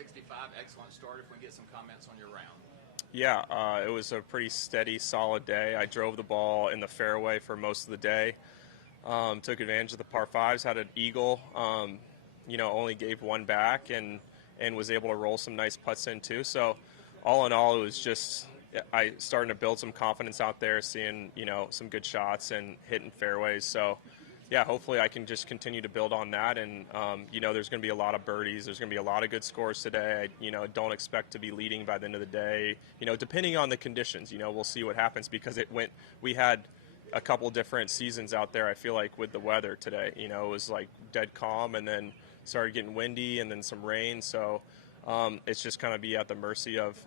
65, excellent start. If we get some comments on your round. Yeah, it was a pretty steady, solid day. I drove the ball in the fairway for most of the day. Took advantage of the par fives, had an eagle. Only gave one back and was able to roll some nice putts in too. So all in all, it was just I starting to build some confidence out there, seeing some good shots and hitting fairways. So yeah, hopefully I can just continue to build on that. And there's going to be a lot of birdies. There's going to be a lot of good scores today. I don't expect to be leading by the end of the day. Depending on the conditions, we'll see what happens, because we had a couple different seasons out there. I feel like with the weather today, it was like dead calm, and then started getting windy, and then some rain. So it's just kind of be at the mercy of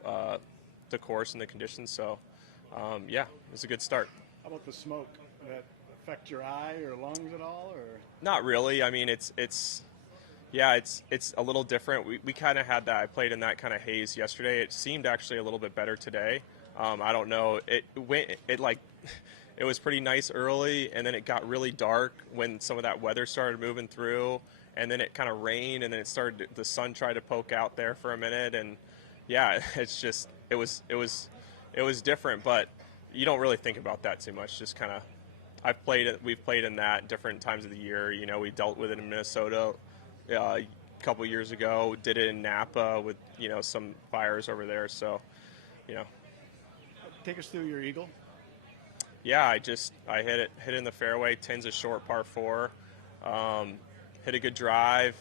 the course and the conditions. So yeah, it was a good start. How about the smoke? That affect your eye or lungs at all, or? Not really. I mean, it's a little different. We kind of had that. I played in that kind of haze yesterday. It seemed actually a little bit better today. I don't know. It was pretty nice early, and then it got really dark when some of that weather started moving through, and then it kind of rained, and then the sun tried to poke out there for a minute, and yeah, it was different, but you don't really think about that too much. Just kind of, we've played in that different times of the year. We dealt with it in Minnesota a couple years ago, did it in Napa with some fires over there. So take us through your eagle. Yeah, I hit it in the fairway. 10's a short par 4. Hit a good drive.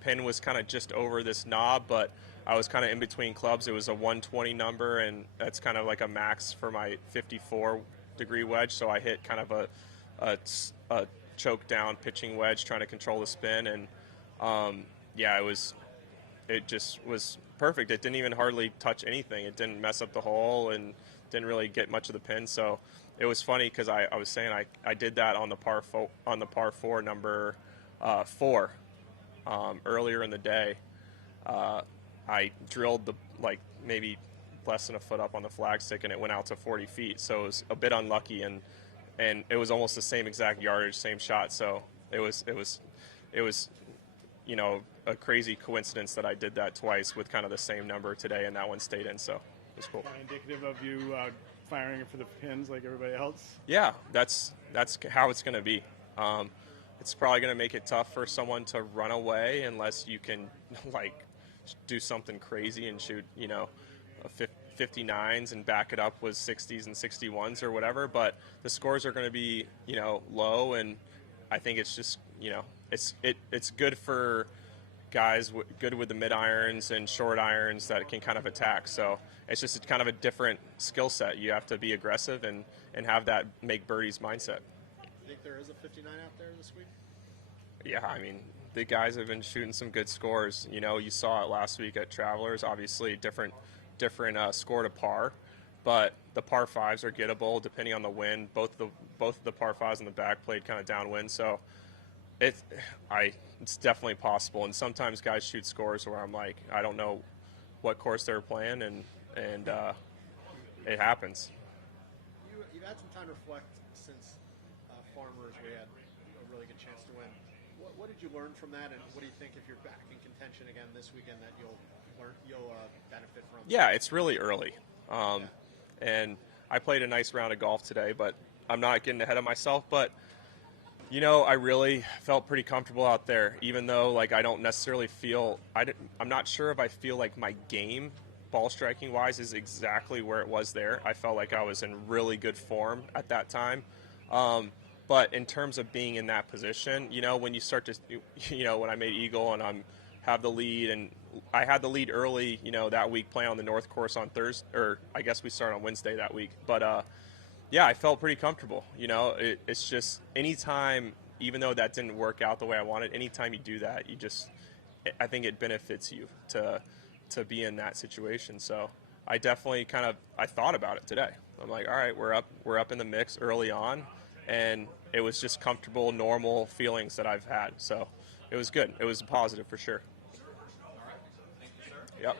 Pin was kind of just over this knob, but I was kind of in between clubs. It was a 120 number, and that's kind of like a max for my 54-degree wedge. So I hit kind of a choke down pitching wedge, trying to control the spin, and it just was perfect. It didn't even hardly touch anything. It didn't mess up the hole and didn't really get much of the pin. So it was funny because I was saying I did that on the par 4 number 4 earlier in the day. I drilled maybe less than a foot up on the flagstick, and it went out to 40 feet. So it was a bit unlucky, and it was almost the same exact yardage, same shot. So it was a crazy coincidence that I did that twice with kind of the same number today, and that one stayed in. So it was cool. Kind of indicative of you firing it for the pins like everybody else. Yeah, that's how it's going to be. It's probably going to make it tough for someone to run away unless you can do something crazy and shoot 59s and back it up with 60s and 61s or whatever. But the scores are going to be low, and I think it's just it's good for guys good with the mid irons and short irons that can kind of attack. So it's just kind of a different skill set. You have to be aggressive and have that make birdies mindset. You think there is a 59 out there this week? Yeah, I mean, the guys have been shooting some good scores. You saw it last week at Travelers. Obviously, different score to par, but the par 5s are gettable depending on the wind. Both of the par 5s in the back played kind of downwind, so it's definitely possible. And sometimes guys shoot scores where I'm like, I don't know what course they're playing, and it happens. You've had some time to reflect since Farmers, where you had a really good chance to win. What did you learn from that, and what do you think if you're back in contention again this weekend that you'll benefit from? Yeah, it's really early, and I played a nice round of golf today, but I'm not getting ahead of myself. But I really felt pretty comfortable out there, even though I don't necessarily feel I'm not sure if I feel like my game ball striking wise is exactly where it was there. I felt like I was in really good form at that time. But in terms of being in that position, when you start to, when I made eagle and have the lead, and I had the lead early, that week playing on the North Course on Thursday, or I guess we started on Wednesday that week. But yeah, I felt pretty comfortable. It's just anytime, even though that didn't work out the way I wanted, anytime you do that, I think it benefits you to be in that situation. So I definitely I thought about it today. I'm like, all right, we're up in the mix early on. And it was just comfortable, normal feelings that I've had. So it was good. It was positive for sure. All right. Thank you, sir. Yep.